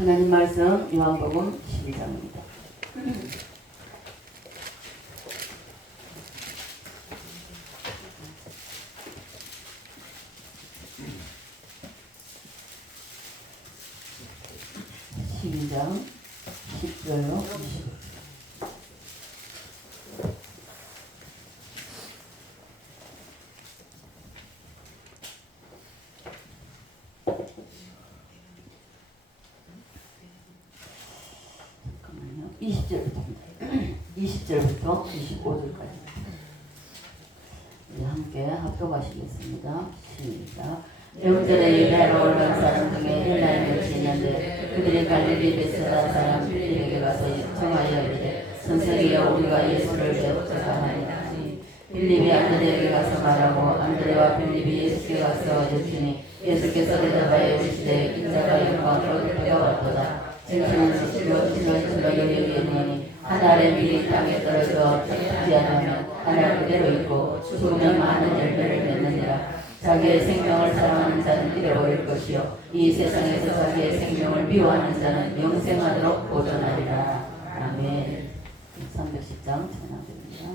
하나님 말씀 요한복음 12장입니다. (12장) 10절로 20절. 잠깐만요. 20절부터 25절까지 함께 합독하시겠습니다. 시작. 영절에 유대로 올라온 사람 중에 헬라인 것이 있는데 그들이 갈릴리 베세다 사람 필립에게 가서 청하여 이르되 선생이여 우리가 예수를 배우고자 하나이다. 필립이 안드레에게 가서 말하고 안드레와 필립이 예수께 가서 여쭈니 예수께서 대답하여 이르시되 인자가 영광으로 그가 왔도다. 진실은 진실로 진실로 여기에니 한 알의 밀이 땅에 떨어져 죽지 않으면 한 알 그대로 있고 죽으면 많은 열매를 맺느니라. 자기의 생명을 사랑하는 자는 잃어버릴 것이요 이 세상에서 자기의 생명을 미워하는 자는 영생하도록 보존하리라. 아멘. 310장 전하드립니다.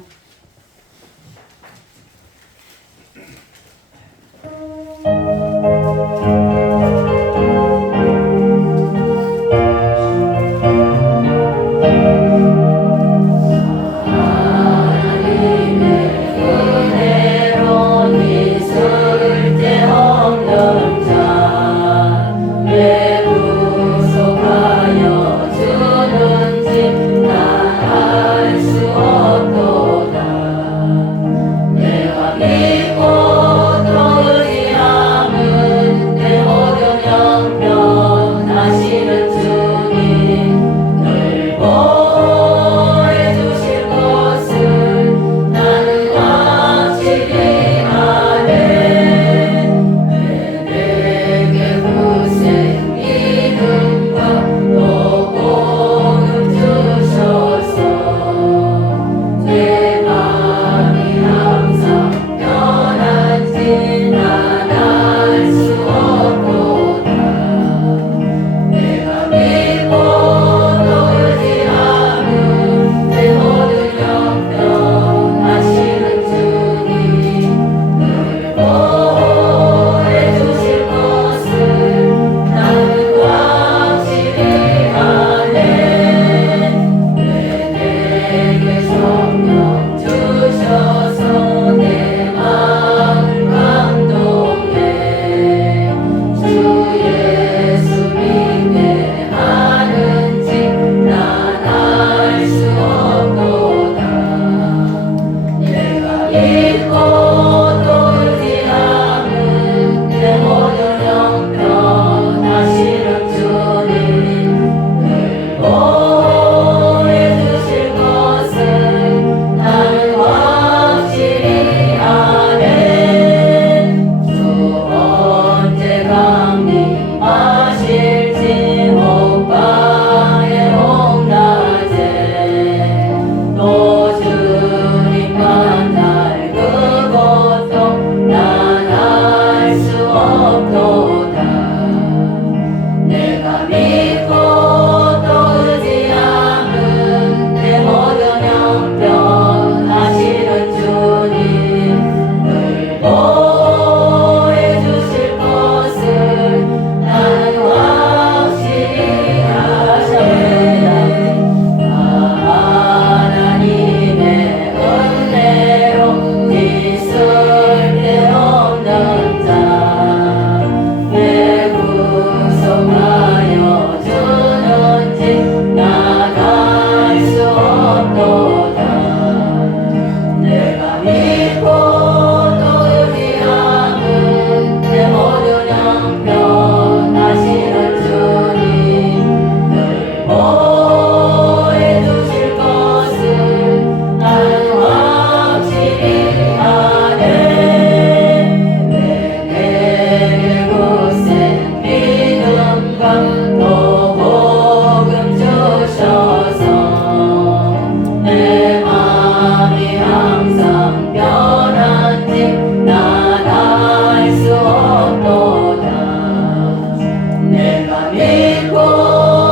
내가 믿고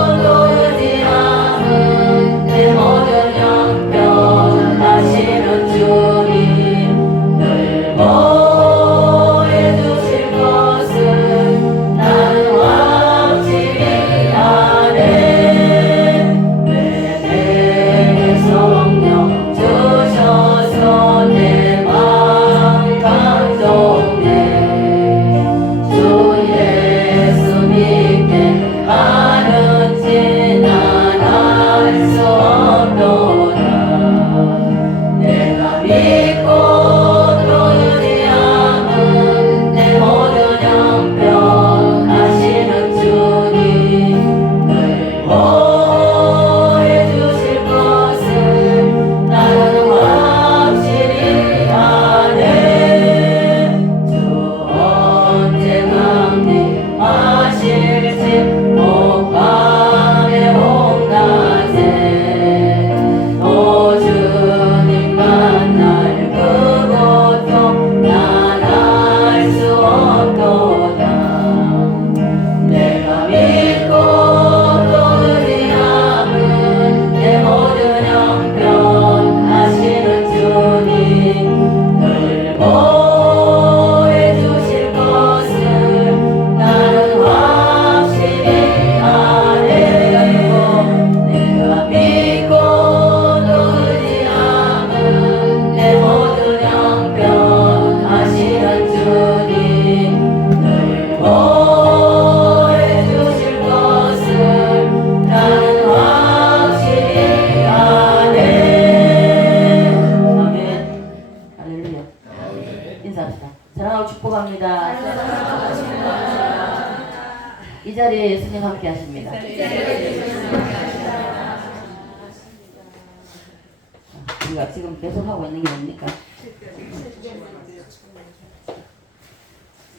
우리가 지금 계속 하고 있는 게 뭡니까?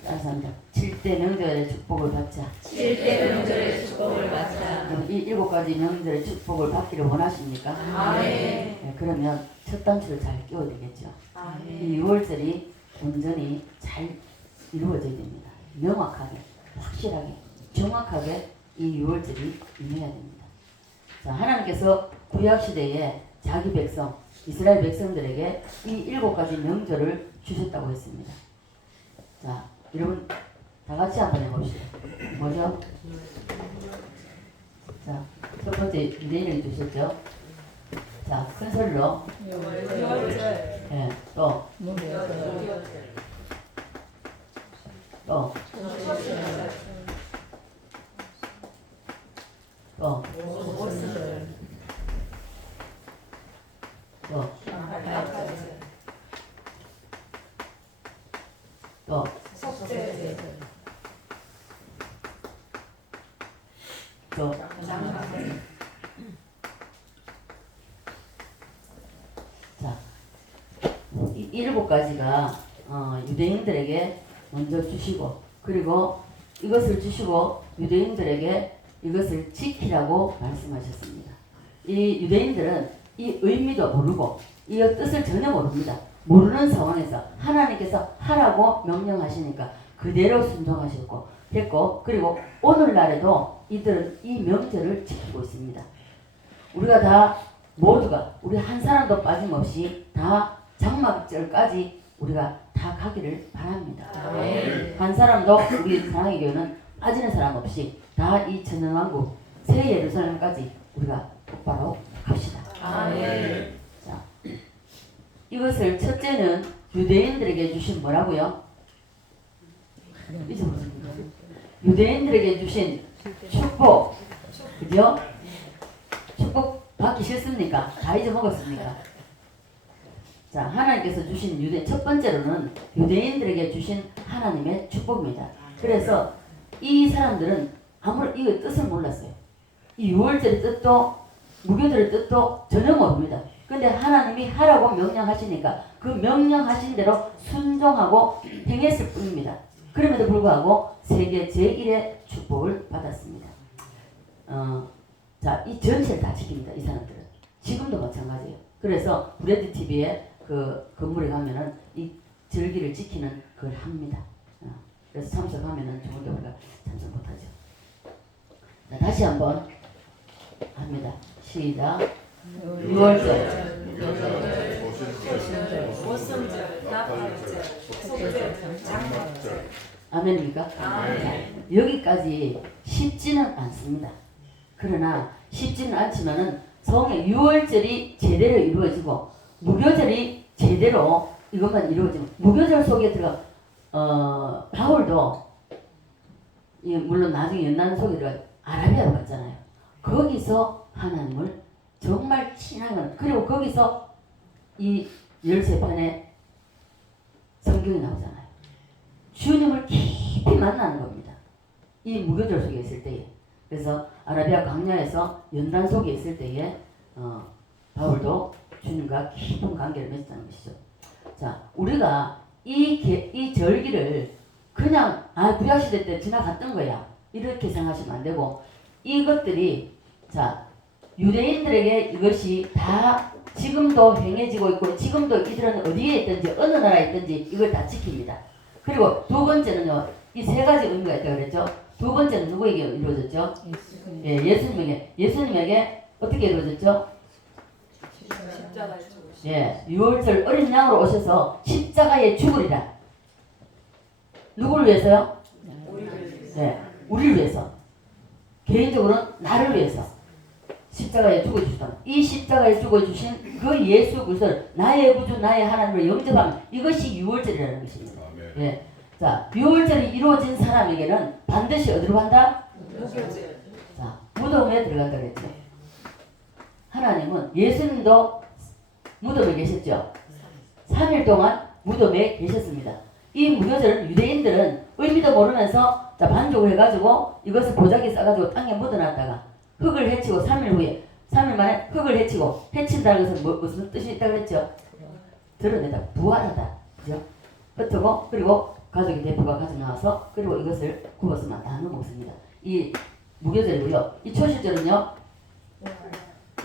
다시 한다. 7대 명절의 축복을 받자. 7대 명절의 축복을 받자. 그럼 이 7가지 명절의 축복을 받기를 원하십니까? 아멘. 네, 그러면 첫 단추를 잘 끼워야 되겠죠. 이 6월절이 온전히 잘 이루어져야 됩니다. 명확하게, 확실하게, 정확하게 이 6월절이 임해야 됩니다. 자, 하나님께서 구약시대에 자기 백성, 이스라엘 백성들에게 이 7가지 명절을 주셨다고 했습니다. 자, 여러분 다 같이 한번 해봅시다. 뭐죠? 자, 첫 번째 유대인을 주셨죠. 자, 큰 소리로. 예, 또. 또. 또. 또. 또. 또. 자, 이 7가지가 유대인들에게 먼저 주시고, 그리고 이것을 주시고 유대인들에게 이것을 지키라고 말씀하셨습니다. 이 유대인들은 이 의미도 모르고 이 뜻을 전혀 모릅니다. 모르는 상황에서 하나님께서 하라고 명령하시니까 그대로 순종하셨고 됐고, 그리고 오늘날에도 이들은 이 명절을 지키고 있습니다. 우리가 다 모두가 우리 한 사람도 빠짐없이 다 장막절까지 우리가 다 가기를 바랍니다. 한 사람도 우리 사랑의 교회는 빠지는 사람 없이 다 이 천년왕국 새 예루살렘까지 우리가 똑바로 갑시다. 아멘. 자, 이것을 첫째는 유대인들에게 주신 뭐라고요? 유대인들에게 주신 축복, 그죠? 축복 받기 싫습니까? 다 잊어먹었습니까? 자, 하나님께서 주신 첫 번째로는 유대인들에게 주신 하나님의 축복입니다. 그래서 이 사람들은 아무런 이 뜻을 몰랐어요. 이 6월절의 뜻도 무교절의 뜻도 전혀 모릅니다. 근데 하나님이 하라고 명령하시니까 그 명령하신 대로 순종하고 행했을 뿐입니다. 그럼에도 불구하고 세계 제1의 축복을 받았습니다. 자, 이 전체를 다 지킵니다. 이 사람들은. 지금도 마찬가지예요. 그래서 브레드 TV에 그 건물에 가면은 이 절기를 지키는 걸 합니다. 그래서 참석하면은 좋은데 우리가 참석 못하죠. 자, 다시 한번 합니다. 시작. 6월절. 아멘입니까? 여기까지 쉽지는 않습니다. 그러나 쉽지는 않지만은 성의 6월절이 제대로 이루어지고 무교절이 제대로 이것만 이루어지고, 무교절 속에 들어가 바울도 물론 나중에 연단 속에 들어가 아라비아로 갔잖아요. 거기서 하나님을 정말 친하게, 그리고 거기서 이 13편의 성경이 나오잖아요. 주님을 깊이 만나는 겁니다. 이 무교절 속에 있을 때에. 그래서 아라비아 광야에서 연단 속에 있을 때에 바울도 주님과 깊은 관계를 맺었다는 것이죠. 자, 우리가 이 절기를 그냥 구약시대 때 지나갔던 거야 이렇게 생각하시면 안 되고, 이것들이 자 유대인들에게 이것이 다 지금도 행해지고 있고, 지금도 이들은 어디에 있든지 어느 나라에 있든지 이걸 다 지킵니다. 그리고 두 번째는요, 이 3가지 의미가 있다고 그랬죠. 두 번째는 누구에게 이루어졌죠? 예수님에게 어떻게 이루어졌죠? 십자가에 죽으시고. 예, 6월절 어린 양으로 오셔서 십자가에 죽으리라. 누구를 위해서요? 네, 우리를 위해서. 개인적으로는 나를 위해서 십자가에 죽어주셨다. 이 십자가에 죽어주신 그 예수 그리스도를 나의 구주 나의 하나님을 영접하면 이것이 6월절이라는 것입니다. 예. 자, 6월절이 이루어진 사람에게는 반드시 어디로 간다? 자, 무덤에 들어간다 그랬죠. 하나님은 예수님도 무덤에 계셨죠. 3일 동안 무덤에 계셨습니다. 이 무교절은 유대인들은 의미도 모르면서 자 반죽을 해가지고 이것을 보자기에 싸가지고 땅에 묻어놨다가 흙을 헤치고 3일 후에 3일 만에 흙을 헤치고 헤친다는 것은 무슨 뜻이 있다고 했죠? 드러내다 부활하다 그죠? 흩고 그리고 가족의 대표가 가져 나와서 그리고 이것을 굽어서 나눠 먹습니다. 이 무교절이고요. 이 초실절은요.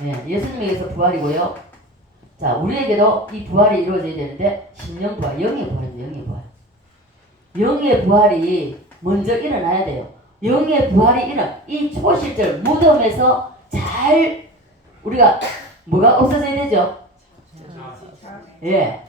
예, 예수님에게서 부활이고요. 자 우리에게도 이 부활이 이루어져야 되는데 심령 부활, 영의 부활입니다. 영의 부활. 영의 부활이 먼저 일어나야 돼요. 영의 부활이 이 초실절 무덤에서 잘 우리가 뭐가 없어져야 되죠? 예.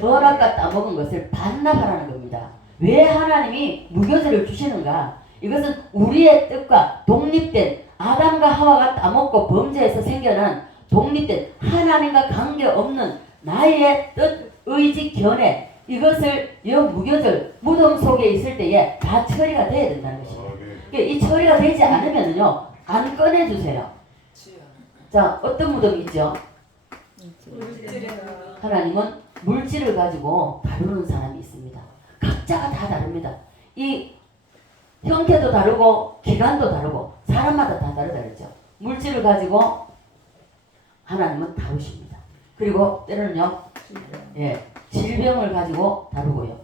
선악과 따먹은 것을 반납하라는 겁니다. 왜 하나님이 무교절을 주시는가? 이것은 우리의 뜻과 독립된 아담과 하와가 따먹고 범죄에서 생겨난 독립된 하나님과 관계없는 나의 뜻, 의지, 견해 이것을 이 무교절 무덤 속에 있을 때에 다 처리가 돼야 된다는 것입니다. 그러니까 이 처리가 되지 않으면요 안 꺼내주세요. 자 어떤 무덤이 있죠? 하나님은 물질을 가지고 다루는 사람이 있습니다. 각자가 다 다릅니다. 이 형태도 다르고 기간도 다르고 사람마다 다 다르다 그랬죠. 물질을 가지고 하나님은 다루십니다. 그리고 때로는요 예, 질병을 가지고 다루고요.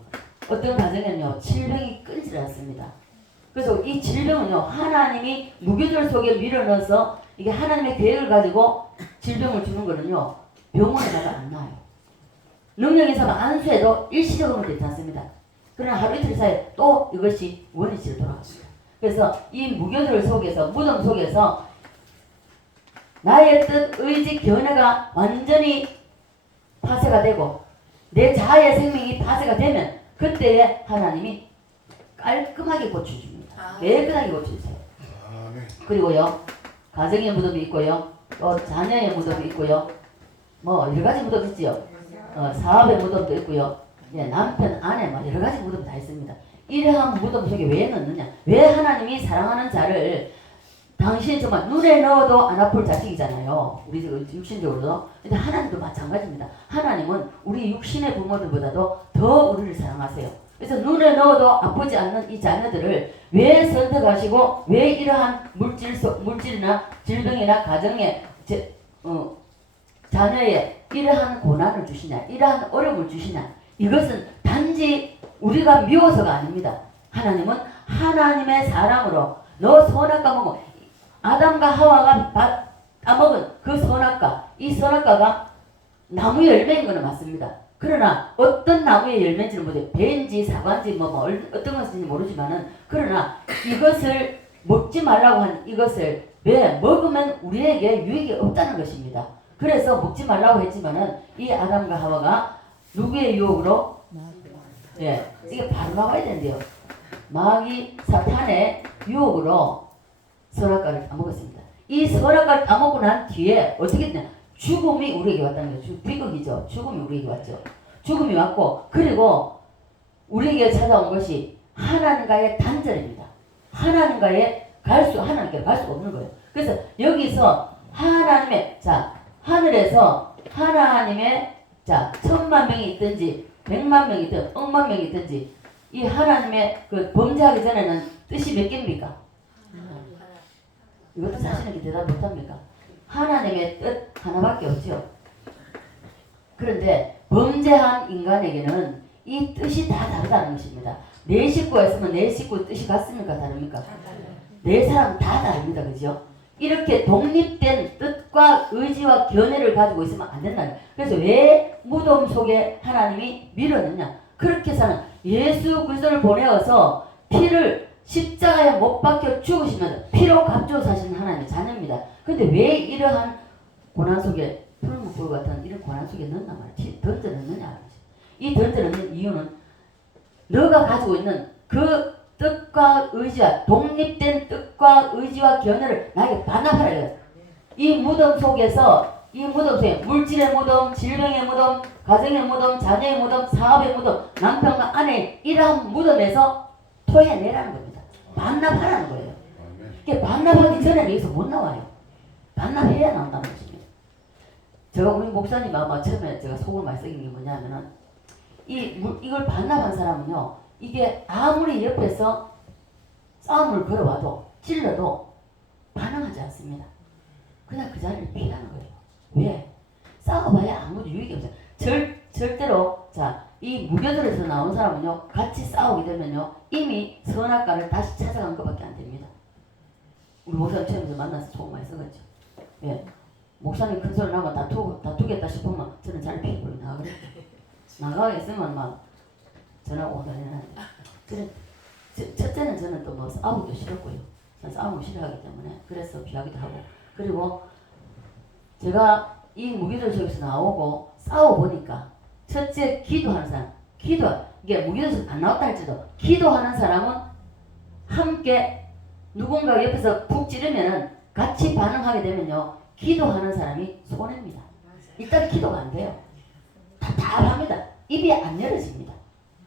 어떤 가정에는요 질병이 끊이지 않습니다. 그래서 이 질병은요 하나님이 무교절 속에 밀어넣어서 이게 하나님의 계획을 가지고 질병을 주는 거는요 병원에 가서 안 나와요. 능력에서 안수해도 일시적으로 괜찮습니다. 그러나 하루 이틀 사이에 또 이것이 원위치로 돌아갑니다. 그래서 이 무교절 속에서 무덤 속에서 나의 뜻, 의지, 견해가 완전히 파쇄가 되고 내 자아의 생명이 파쇄가 되면 그때에 하나님이 깔끔하게 고쳐줍니다. 깨끗하게 고쳐주세요. 그리고요 가정의 무덤이 있고요 또 자녀의 무덤이 있고요 뭐 여러가지 무덤 있지요. 사업의 무덤도 있고요 예, 남편, 아내 뭐 여러가지 무덤 다 있습니다. 이러한 무덤 속에 왜 넣느냐? 왜 하나님이 사랑하는 자를 당신이 정말 눈에 넣어도 안 아플 자식이잖아요. 우리 육신적으로도. 근데 하나님도 마찬가지입니다. 하나님은 우리 육신의 부모들보다도 더 우리를 사랑하세요. 그래서 눈에 넣어도 아프지 않는 이 자녀들을 왜 선택하시고 왜 이러한 물질이나 질병이나 가정의 자녀의 이러한 고난을 주시냐 이러한 어려움을 주시냐 이것은 단지 우리가 미워서가 아닙니다. 하나님은 하나님의 사랑으로 너 선악과 먹어 아담과 하와가 따먹은 그 선악과 이 선악과가 나무 열매인 것은 맞습니다. 그러나 어떤 나무의 열매인지는 모르죠. 배인지 사과인지 뭐 어떤 것인지 모르지만은 그러나 이것을 먹지 말라고 한 이것을 왜 먹으면 우리에게 유익이 없다는 것입니다. 그래서 먹지 말라고 했지만은 이 아담과 하와가 누구의 유혹으로 예, 이게 바로 나와야 되는데요. 마귀 사탄의 유혹으로 선악과를 따먹었습니다. 이 선악과를 따먹고 난 뒤에 어떻게 됐냐? 죽음이 우리에게 왔다는 거죠. 비극이죠. 죽음이 우리에게 왔죠. 죽음이 왔고 그리고 우리에게 찾아온 것이 하나님과의 단절입니다. 하나님께로 갈 수가 없는 거예요. 그래서 여기서 하나님의 하늘에서 하나님의 1000만 명이 있든지 100만 명이 있든 억만 명이 있든지 이 하나님의 그 범죄하기 전에는 뜻이 몇 개입니까? 이것도 자신에게 대답 못합니까? 하나님의 뜻 하나밖에 없죠. 그런데 범죄한 인간에게는 이 뜻이 다 다르다는 것입니다. 내 식구가 있으면 내 식구 뜻이 같습니까? 다릅니까? 네 사람 다 다릅니다. 그죠? 이렇게 독립된 뜻과 의지와 견해를 가지고 있으면 안 된다는. 그래서 왜 무덤 속에 하나님이 밀어넣냐? 그렇게 사는 예수 그리스도를 보내어서 피를 십자가에 못 박혀 죽으시면서 피로 값주어 사시는 하나님의 자녀입니다. 근데 왜 이러한 고난 속에 풀무불 같은 이런 고난 속에 넣나 말이지? 던져 넣느냐? 이 던져 넣는 이유는 너가 가지고 있는 그 뜻과 의지와 독립된 뜻과 의지와 견해를 나에게 반납하라. 이 무덤 속에서 이 무덤 속에 물질의 무덤, 질병의 무덤, 가정의 무덤, 자녀의 무덤, 사업의 무덤, 남편과 아내의 이러한 무덤에서 토해내라는 겁니다. 반납하라는 거예요. 이게 반납하기 전에 여기서 못 나와요. 반납해야 나온다는 것입니다. 제가 우리 목사님 아마 처음에 제가 속을 많이 썩인 게 뭐냐면은 이걸 반납한 사람은요. 이게 아무리 옆에서 싸움을 걸어와도 찔러도 반응하지 않습니다. 그냥 그 자리를 피하는 거예요. 왜? 싸워봐야 아무도 유익이 없어요. 절대로 이 무교들에서 나온 사람은요, 같이 싸우게 되면요, 이미 선악과를 다시 찾아간 것밖에 안 됩니다. 우리 목사님 처음에서 만나서 속 많이 썩었죠. 예. 목사님 큰 소리 나면 다투겠다 싶으면 저는 잘 피해버리고 나가거든요. 나가겠으면 막 전화 오고 다니는. 첫째는 저는 또 뭐 싸우기도 싫었고요. 싸움을 싫어하기 때문에 그래서 피하기도 하고. 그리고 제가 이 무기들 속에서 나오고 싸워보니까 첫째 기도하는 사람, 이게 무기들에서 안 나왔다 할지도 기도하는 사람은 함께 누군가 옆에서 푹 찌르면은 같이 반응하게 되면요, 기도하는 사람이 손해입니다. 일단 기도가 안 돼요. 답답합니다. 입이 안 열어집니다.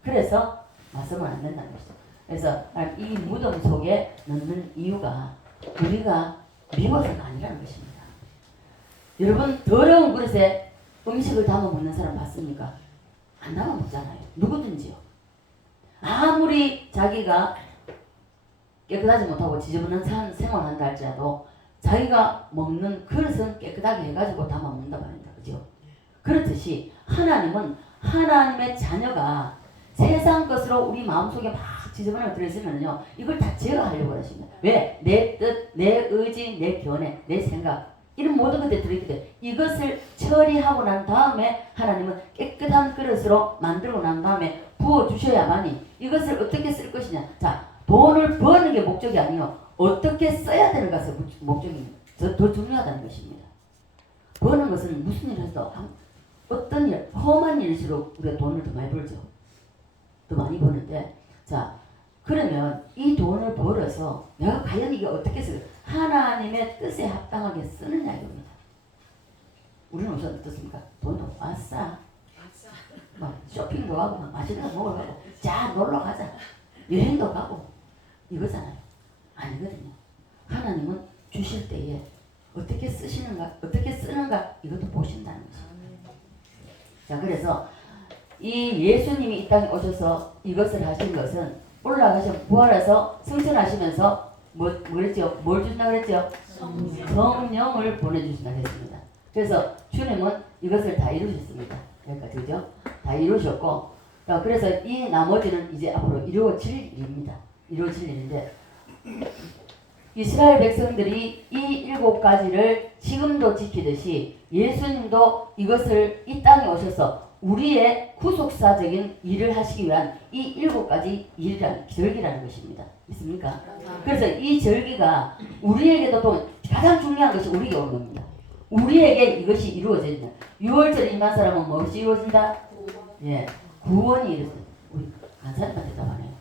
그래서 맞서면 안 된다는 것이죠. 그래서 이 무덤 속에 넣는 이유가 우리가 미워서가 아니라는 것입니다. 여러분, 더러운 그릇에 음식을 담아 먹는 사람 봤습니까? 안 담아 먹잖아요. 누구든지요. 아무리 자기가 깨끗하지 못하고 지저분한 생활을 한다 할지라도 자기가 먹는 그릇은 깨끗하게 해가지고 담아 먹는다고 합니다. 그죠? 그렇듯이 하나님은 하나님의 자녀가 세상 것으로 우리 마음속에 막 지저분하게 들어있으면요, 이걸 다 제거하려고 하십니다. 왜? 내 뜻, 내 의지, 내 견해, 내 생각, 이런 모든 것들이 들어있기 때문에 이것을 처리하고 난 다음에 하나님은 깨끗한 그릇으로 만들고 난 다음에 부어주셔야만이 이것을 어떻게 쓸 것이냐. 돈을 버는 게 목적이 아니요, 어떻게 써야 되는 것이 목적입니다. 더 중요하다는 것입니다. 버는 것은 무슨 일을 해도 어떤 일, 험한 일일수록 우리가 돈을 더 많이 벌죠. 더 많이 버는데, 그러면 이 돈을 벌어서 내가 과연 이게 어떻게 하나님의 뜻에 합당하게 쓰느냐 이겁니다. 우리는 우선 어떻습니까? 돈도 아싸, 막 쇼핑도 가고, 막 맛있는 거 먹으러 가고, 놀러 가자, 여행도 가고, 이거잖아요. 아니거든요. 하나님은 주실 때에 어떻게 쓰시는가, 어떻게 쓰는가, 이것도 보신다는 것입니다. 그래서 이 예수님이 이 땅에 오셔서 이것을 하신 것은 올라가셔 부활해서 승천하시면서 그랬죠? 뭘 준다 그랬죠? 성령을 보내주신다 했습니다. 그래서 주님은 이것을 다 이루셨습니다. 여기까지, 그죠? 다 이루셨고, 그래서 이 나머지는 이제 앞으로 이루어질 일입니다. 이루어질 일인데, 이스라엘 백성들이 이 7가지를 지금도 지키듯이 예수님도 이것을 이 땅에 오셔서 우리의 구속사적인 일을 하시기 위한 이 7가지 절기라는 것입니다. 있습니까? 그래서 이 절기가 우리에게도 또 가장 중요한 것이 우리에게 오는 겁니다. 우리에게 이것이 이루어진다. 6월절에 임한 사람은 무엇이 이루어진다? 예, 구원이 이루어진다. 우리 간사님한테 대답하네요.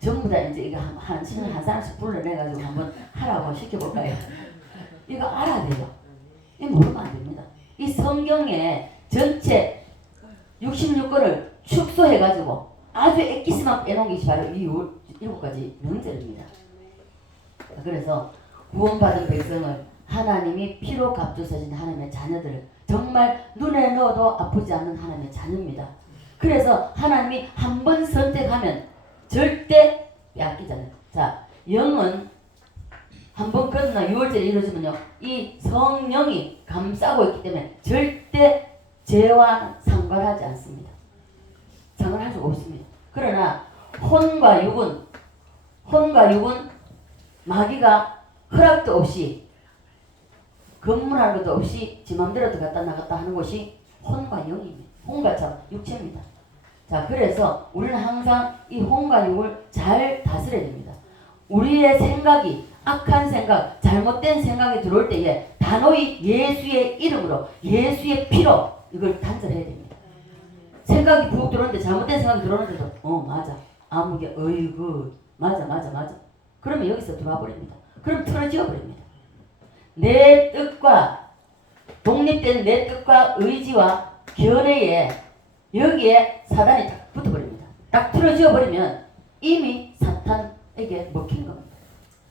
전부 다 이제 이거 한 사람씩 불러내가지고 한번 하라고 시켜볼까요? 이거 알아야 돼요. 이거 모르면 안 됩니다. 이 성경에 전체 66권을 축소해가지고 아주 엑기스만 빼놓은 것이 바로 이 7가지 명절입니다. 그래서 구원받은 백성을 하나님이 피로 값주사신 하나님의 자녀들을 정말 눈에 넣어도 아프지 않는 하나님의 자녀입니다. 그래서 하나님이 한 번 선택하면 절대 빼앗기잖아요. 영은 한 번 거듭나 6월절에 이루어지면요, 이 성령이 감싸고 있기 때문에 절대 죄와 상관하지 않습니다. 상관할 수가 없습니다. 그러나 혼과 육은 마귀가 허락도 없이 건물하는 것도 없이 지 맘대로 들어갔다 나갔다 하는 것이 혼과 영입니다. 혼과 육체입니다. 그래서 우리는 항상 이 혼과 육을 잘 다스려야 됩니다. 우리의 생각이 악한 생각, 잘못된 생각이 들어올 때에 단호히 예수의 이름으로, 예수의 피로 이걸 단절해야 됩니다. 생각이 푹 들어오는데, 잘못된 생각이 들어오는데도 맞아, 아무게 어이구 맞아 그러면 여기서 들어와 버립니다. 그럼 틀어지어 버립니다. 내 뜻과 독립된 내 뜻과 의지와 견해에 여기에 사단이 딱 붙어버립니다. 딱 틀어지어 버리면 이미 사탄에게 먹히는 겁니다.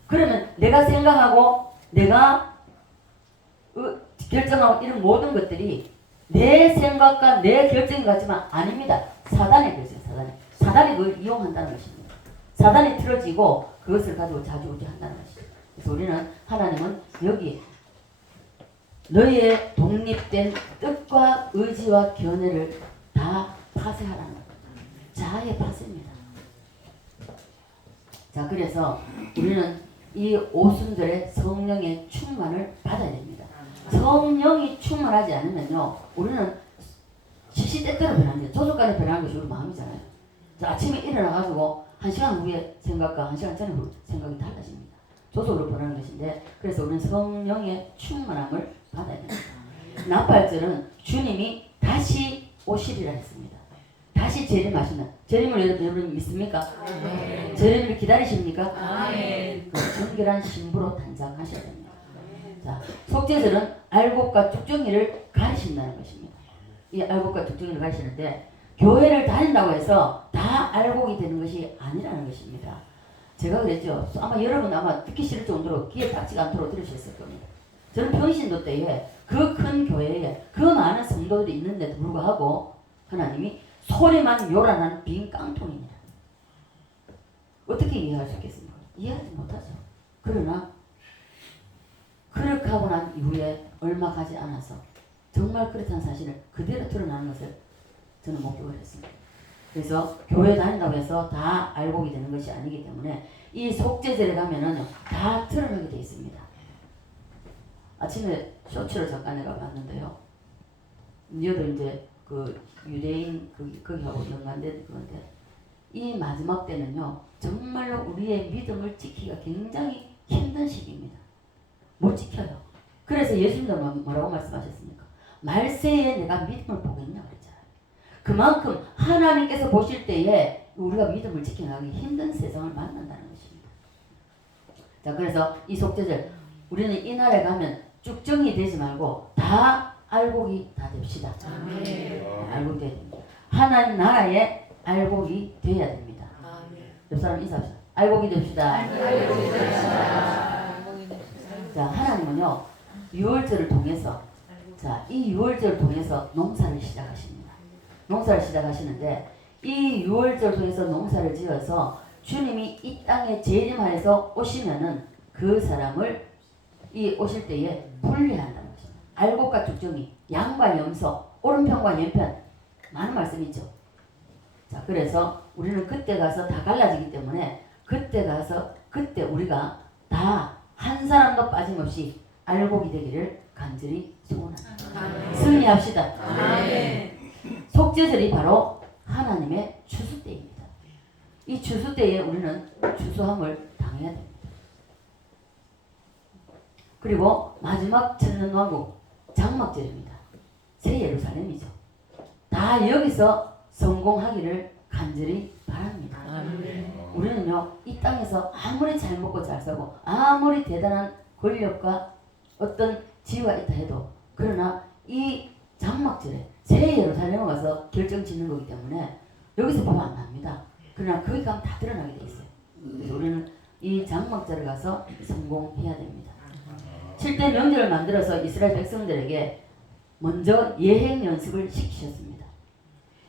그러면 내가 생각하고 내가 결정하고 이런 모든 것들이 내 생각과 내 결정 같지만 아닙니다. 사단의 결정, 사단이 그걸 이용한다는 것입니다. 사단이 틀어지고 그것을 가지고 좌지우지한다는 것이죠. 그래서 우리는 하나님은 여기 너희의 독립된 뜻과 의지와 견해를 다 파쇄하라는 거예요. 자아의 파쇄입니다. 자, 그래서 우리는 이 오순절에 성령의 충만을 받아야 됩니다. 성령이 충만하지 않으면요, 우리는 시시때때로 변하는 거예요. 조속간에 변하는 것이 우리 마음이잖아요. 자, 아침에 일어나가지고 1시간 후에 생각과 1시간 전에 생각이 달라집니다. 조속으로 변하는 것인데, 그래서 우리는 성령의 충만함을 받아야 됩니다. 나팔절은 주님이 다시 오시리라 했습니다. 다시 재림하시는, 재림을 여러분 믿습니까? 아멘. 재림을 기다리십니까? 아멘. 그 정결한 신부로 단장하셔야 됩니다. 자, 속죄절은 알곡과 쭉정이를 가리신다는 것입니다. 이 알곡과 쭉정이를 가리시는데, 교회를 다닌다고 해서 다 알곡이 되는 것이 아니라는 것입니다. 제가 그랬죠. 아마 여러분 아마 듣기 싫을 정도로 귀에 닿지가 않도록 들으셨을 겁니다. 저는 평신도 때에 그 큰 교회에 그 많은 성도들이 있는데도 불구하고 하나님이 소리만 요란한 빈 깡통입니다. 어떻게 이해할 수 있겠습니까? 이해하지 못하죠. 그러나 그렇게 하고 난 이후에 얼마 가지 않아서 정말 그렇다는 사실을 그대로 드러나는 것을 저는 목격을 했습니다. 그래서 교회 다닌다고 해서 다 알곡이 되는 것이 아니기 때문에 이 속죄절에 가면은 다 드러나게 돼 있습니다. 아침에 쇼츠를 잠깐 내가 봤는데요. 여도 이제 그 유대인 거기하고 연관된 그건데, 이 마지막 때는요 정말로 우리의 믿음을 지키기가 굉장히 힘든 시기입니다. 못 지켜요. 그래서 예수님도 뭐라고 말씀하셨습니까? 말세에 내가 믿음을 보겠냐 그랬잖아요. 그만큼 하나님께서 보실 때에 우리가 믿음을 지켜나가기 힘든 세상을 만난다는 것입니다. 자, 그래서 이 속죄절 우리는 이 날에 가면 쭉정이 되지 말고 다 알곡이 다 됩시다. 아멘. 알곡이 돼야 됩니다. 하나님 나라의 알곡이 돼야 됩니다. 아멘. 옆 사람 인사합시다. 알곡이 됩시다. 알곡이 됩시다. 자, 하나님은요 유월절을 통해서, 자, 이 유월절을 통해서 농사를 시작하십니다. 농사를 시작하시는데, 이 유월절 통해서 농사를 지어서 주님이 이 땅에 재림하여서 오시면은 그 사람을 이 오실 때에 분리한다는 것입니다. 알곡과 쭉정이, 양과 염소, 오른편과 왼편, 많은 말씀이 있죠. 자, 그래서 우리는 그때 가서 다 갈라지기 때문에 그때 가서 그때 우리가 다 한 사람도 빠짐없이 알곡이 되기를 간절히 소원합니다. 아멘. 승리합시다. 아멘. 속죄절이 바로 하나님의 추수 때입니다. 이 추수 때에 우리는 추수함을 당해야 됩니다. 그리고 마지막 천년왕국 장막절입니다. 새 예루살렘이죠. 다 여기서 성공하기를 간절히 바랍니다. 아멘. 우리는요 이 땅에서 아무리 잘 먹고 잘 살고 아무리 대단한 권력과 어떤 지위가 있다 해도, 그러나 이 장막절에 새 예루살렘에 가서 결정 짓는 거기 때문에 여기서 보면 안 납니다. 그러나 거기 가면 다 드러나게 돼 있어요. 그래서 우리는 이 장막절에 가서 성공해야 됩니다. 7대 명절을 만들어서 이스라엘 백성들에게 먼저 예행 연습을 시키셨습니다.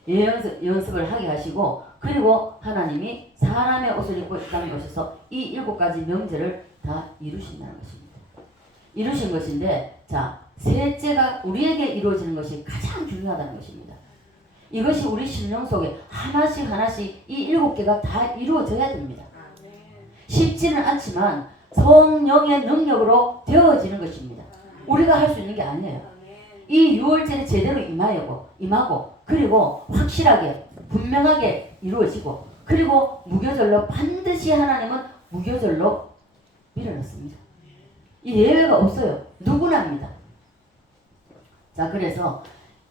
예행 연습을 하게 하시고, 그리고 하나님이 사람의 옷을 입고 이 땅에 오셔서 이 7가지 명절을 다 이루신다는 것입니다. 이루신 것인데, 자, 셋째가 우리에게 이루어지는 것이 가장 중요하다는 것입니다. 이것이 우리 심령 속에 하나씩 하나씩 이 7개가 다 이루어져야 됩니다. 쉽지는 않지만 성령의 능력으로 되어지는 것입니다. 우리가 할 수 있는 게 아니에요. 이 6월절에 제대로 임하고 그리고 확실하게 분명하게 이루어지고, 그리고 무교절로 반드시 하나님은 무교절로 밀어넣습니다. 이 예외가 없어요. 누구나입니다. 자, 그래서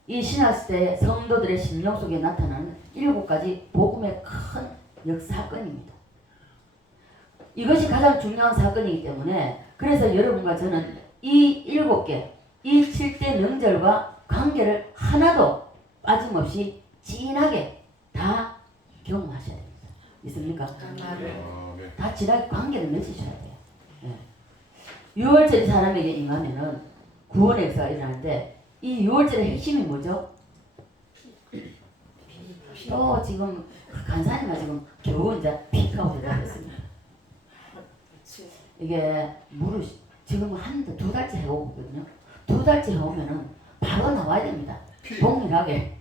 이 신학시대의 성도들의 심령 속에 나타나는 7가지 복음의 큰 역사건입니다. 이것이 가장 중요한 사건이기 때문에, 그래서 여러분과 저는 이 7개, 이 7대 명절과 관계를 하나도 빠짐없이 진하게 다 경험하셔야 됩니다. 있습니까? 다 진하게 관계를 맺으셔야 돼요. 네. 6월절이 사람에게 임하면은 구원의 역사가 일어나는데, 이 6월절의 핵심이 뭐죠? 또 지금 간사님은 지금 겨우 이제 픽하고 들어갔습니다. 이게 물을 지금 두 달째 해오거든요. 2달째 해오면은 바로 나와야 됩니다. 동일하게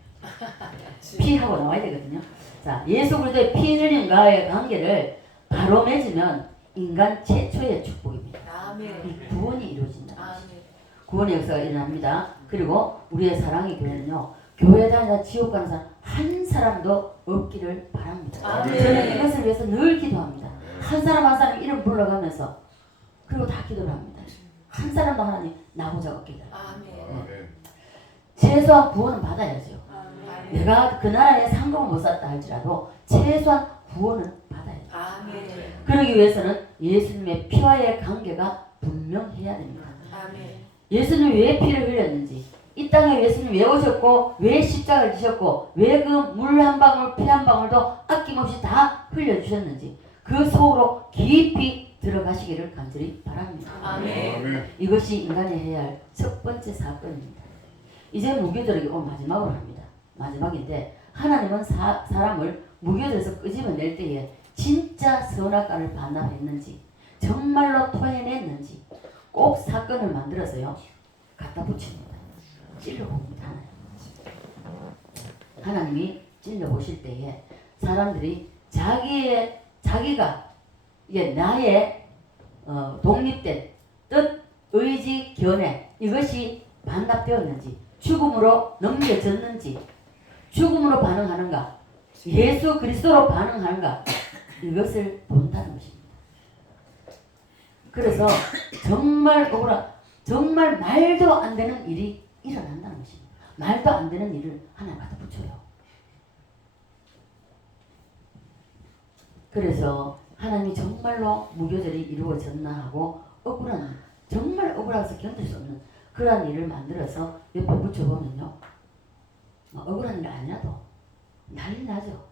피하고 나와야 되거든요. 자, 예수 그리스도의 피 흘림과의 관계를 바로 맺으면 인간 최초의 축복입니다. 이 구원이 이루어진다. 구원의 역사가 일어납니다. 그리고 우리의 사랑의 교회는요, 교회 다니다 지옥 가는 사람 한 사람도 없기를 바랍니다. 저는 이것을 위해서 늘 기도합니다. 한 사람 한 사람 이름 불러가면서 그리고 다 기도를 합니다. 한 사람도 하나님 나보자 없기를. 최소한 구원은 받아야죠. 내가 그 나라에 상금을 못 샀다 할지라도 최소한 구원은 받아야죠. 그러기 위해서는 예수님의 피와의 관계가 분명해야 됩니다. 예수님이 왜 피를 흘렸는지, 이 땅에 예수님이 왜 오셨고 왜 십자가를 지셨고 왜 그 물 한 방울 피 한 방울도 아낌없이 다 흘려주셨는지 그 속으로 깊이 들어가시기를 간절히 바랍니다. 이것이 인간이 해야 할 첫 번째 사건입니다. 이제 무교절이 오늘 마지막으로 합니다. 마지막인데 하나님은 사람을 무교절에서 끄집어낼 때에 진짜 선악과를 반납했는지 정말로 토해냈는지 꼭 사건을 만들어서요 갖다 붙입니다. 찔러봅니다. 하나님이 찔러보실 때에 사람들이 자기가 이게 나의 독립된 뜻, 의지, 견해 이것이 반납되었는지 죽음으로 넘겨졌는지 죽음으로 반응하는가 예수 그리스도로 반응하는가 이것을 본다는 것입니다. 그래서 정말 말도 안 되는 일이 일어난다는 것입니다. 말도 안 되는 일을 하나님 갖다 붙여요. 그래서 하나님이 정말로 무교절이 이루어졌나 하고 정말 억울해서 견딜 수 없는 그러한 일을 만들어서 옆에 붙여보면요 억울한 일 아니라도 난리 나죠.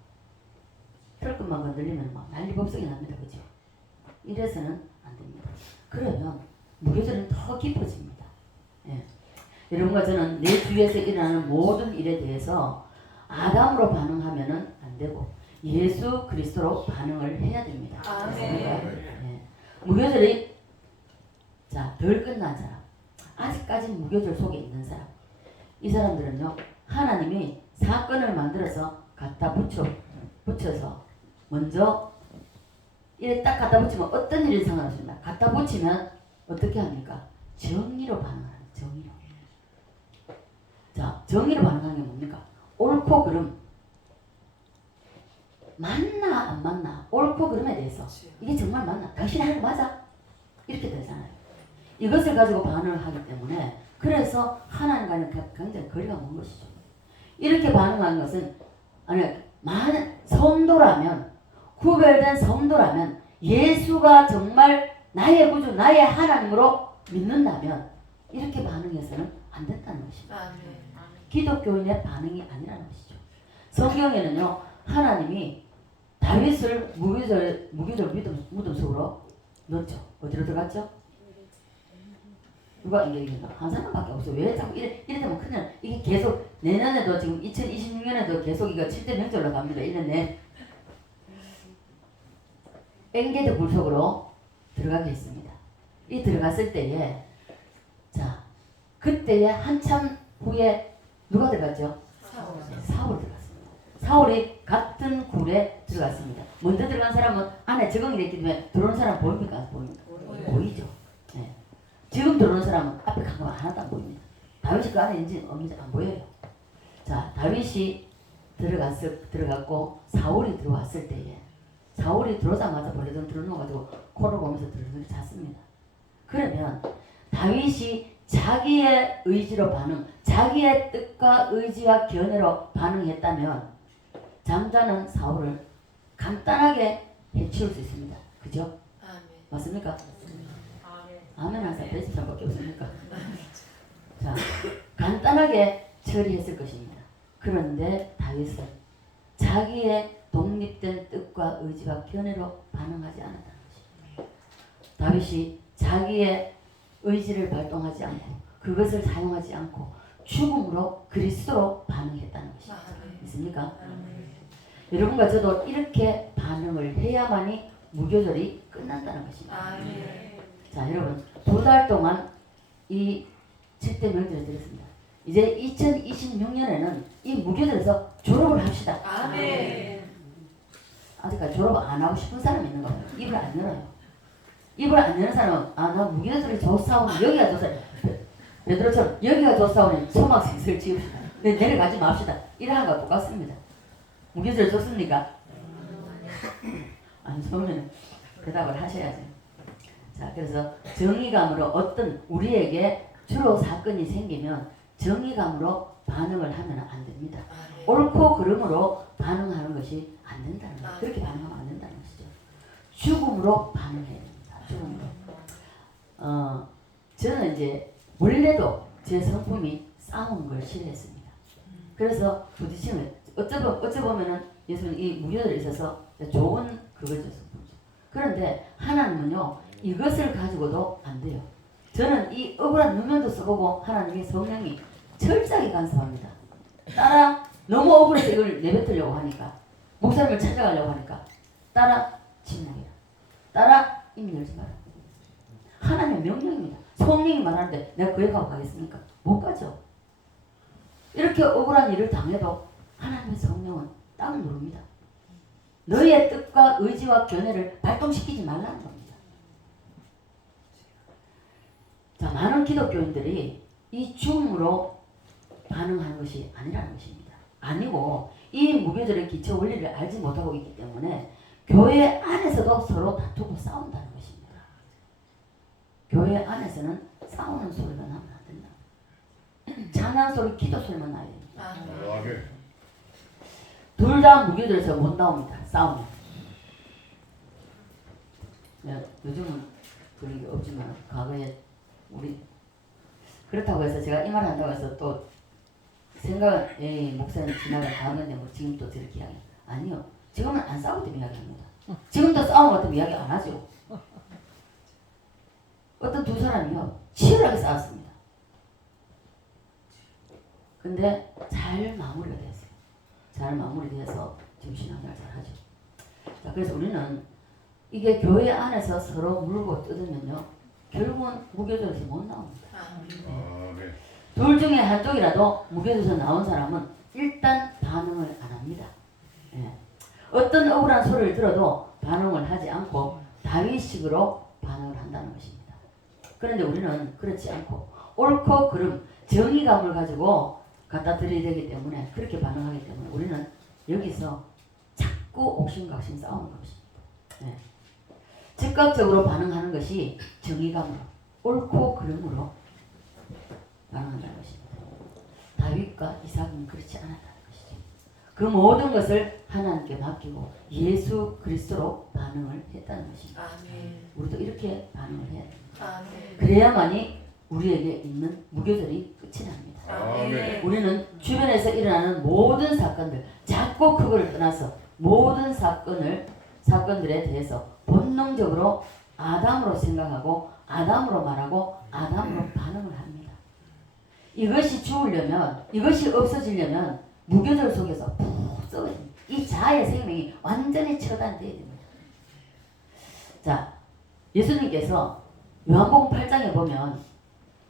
털끝만 건들리면 막 난리 법석이 납니다. 그죠? 이래서는 안 됩니다. 그러면 무교절은 더 깊어집니다. 예. 여러분과 저는 내 주위에서 일어나는 모든 일에 대해서 아담으로 반응하면은 안 되고 예수 그리스도로 반응을 해야 됩니다. 예. 무교절이 덜 끝난 사람, 아직까지 무교절 속에 있는 사람, 이 사람들은요 하나님이 사건을 만들어서 갖다 붙여서 먼저 이래 딱 갖다 붙이면 어떤 일이 상관없습니다. 갖다 붙이면 어떻게 합니까? 정의로 반응하는 정의로. 자, 정의로 반응하는 게 뭡니까? 옳고 그름. 맞나 안 맞나? 옳고 그름에 대해서 이게 정말 맞나? 당신이 하는 거 맞아? 이렇게 되잖아요. 이것을 가지고 반응을 하기 때문에 그래서 하나님과는 굉장히 거리가 먼 것이죠. 이렇게 반응하는 것은 많은 성도라면 구별된 성도라면 예수가 정말 나의 구주 나의 하나님으로 믿는다면 이렇게 반응해서는 안 된다는 것입니다. 기독교인의 반응이 아니라는 것이죠. 성경에는요 하나님이 다윗을 무교절 무덤 속으로 넣었죠. 어디로 들어갔죠? 누가 얘기했나? 한 사람밖에 없어. 왜 자꾸 이래 되면 큰일. 이게 계속 내년에도 지금 2026년에도 계속 이거 7대 명절로 갑니다. 1년 내. 엔게드 굴속으로 들어가게 했습니다. 이 들어갔을 때에 그때에 한참 후에 누가 들어갔죠? 사울 들어갔습니다. 사울이 같은 굴에 들어갔습니다. 먼저 들어간 사람은 안에 적응이 됐기 때문에 들어오는 사람 보입니까? 안 보입니까? 보이죠. 네. 지금 들어오는 사람은 앞에 간 거 하나도 안 보입니다. 다윗이 그 안에 있는지 없는지 안 보여요. 자, 다윗이 들어갔고 사울이 들어왔을 때에 사울이 들어오자마자 벌레들 들어놓아가지고 코를 보면서 들어들어 잤습니다. 그러면 다윗이 자기의 의지로 자기의 뜻과 의지와 견해로 반응했다면 잠자는 사울을 간단하게 해치울 수 있습니다. 그죠? 맞습니까? 아멘 하사 대신 사람밖에 없습니까? 자, 간단하게 처리했을 것입니다. 그런데 다윗은 자기의 독립된 뜻과 의지와 견해로 반응하지 않았다는 것입니다. 다윗이 자기의 의지를 발동하지 않고 그것을 사용하지 않고 죽음으로 그리스도로 반응했다는 것입니다. 있습니까? 여러분과 저도 이렇게 반응을 해야만이 무교절이 끝난다는 것입니다. 아멘. 자, 여러분 2달 동안 이 7대 명절을 드렸습니다. 이제 2026년에는 이 무교절에서 졸업을 합시다. 아멘. 아직까지 졸업 안 하고 싶은 사람이 있는 거예요. 입을 안 열어요. 입을 안 여는 사람은 나 무교절이 좋사오니 여기가 좋사. 베드로처럼 여기가 좋사오니 초막색을 지읍시다. 내려가지 맙시다. 이러한 거 똑같습니다. 무교절 좋습니까? 안 좋으면 대답을 하셔야죠. 자, 그래서 정의감으로 어떤 우리에게 주로 사건이 생기면 정의감으로 반응을 하면 안 됩니다. 옳고 그름으로 반응하는 것이 안 된다는 거예요. 그렇게 반응하면 안 된다는 것이죠. 죽음으로 반응해야 됩니다. 죽음으로. 저는 이제 원래도 제 성품이 싸우는 걸 싫어했습니다. 그래서 부딪히는 어쩌보면은 예수는 이 무교절에 있어서 좋은 그거죠. 그런데 하나님은요 이것을 가지고도 안 돼요. 저는 이 억울한 누명도 써보고 하나님의 성령이 철저하게 간섭합니다. 따라 너무 억울해서 이걸 내뱉으려고 하니까 목사님을 찾아가려고 하니까 따라 침묵이라. 따라 입 열지 마라. 하나님의 명령입니다. 성령이 말하는데 내가 그에 가고 가겠습니까? 못 가죠. 이렇게 억울한 일을 당해도 하나님의 성령은 땅을 누릅니다. 너희의 뜻과 의지와 견해를 발동시키지 말라는 겁니다. 자, 많은 기독교인들이 이 죽음으로 반응하는 것이 아니라는 것입니다. 아니고 이 무교절의 기초 원리를 알지 못하고 있기 때문에 교회 안에서도 서로 다투고 싸운다는 것입니다. 교회 안에서는 싸우는 소리가 나면 안 된다. 찬양 소리, 기도 소리만 나야 됩니다. 둘 다 무교절에서 못 나옵니다. 싸우면. 요즘은 그런 게 없지만 과거에 우리 그렇다고 해서 제가 이 말을 한다고 해서 또 생각은 목사님 지나가 다음에 뭐 지금 또 저렇게 이야기 아니요. 지금은 안 싸우기 때문에 이야기합니다. 지금도 싸움 같으면 이야기 안 하죠. 어떤 두 사람이요 치열하게 싸웠습니다. 근데 잘 마무리가 됐어요. 잘 마무리돼서 지금 신앙생활 잘하죠. 자, 그래서 우리는 이게 교회 안에서 서로 물고 뜯으면요 결국은 무교절에서 못 나옵니다. 네. 둘 중에 한쪽이라도 무교절에서 나온 사람은 일단 반응을 안 합니다. 네. 어떤 억울한 소리를 들어도 반응을 하지 않고 다윗식으로 반응을 한다는 것입니다. 그런데 우리는 그렇지 않고 옳고 그름, 정의감을 가지고 갖다 드려야 되기 때문에 그렇게 반응하기 때문에 우리는 여기서 자꾸 옥신각신 싸우는 것입니다. 네. 즉각적으로 반응하는 것이 정의감으로 옳고 그름으로 반응한다는 것입니다. 다윗과 이삭은 그렇지 않았다는 것이죠. 그 모든 것을 하나님께 맡기고 예수 그리스도로 반응을 했다는 것입니다. 아멘. 우리도 이렇게 반응을 해야 됩니다. 아멘. 그래야만이 우리에게 있는 무교절이 끝이 납니다. 아멘. 우리는 주변에서 일어나는 모든 사건들, 작고 크고를 떠나서 모든 사건들에 대해서 본능적으로 아담으로 생각하고 아담으로 말하고 아담으로 반응을 합니다. 이것이 죽으려면, 이것이 없어지려면 무교절 속에서 푹 썩어집니다. 이 자아의 생명이 완전히 처단되어야 됩니다. 자, 예수님께서 요한복음 8장에 보면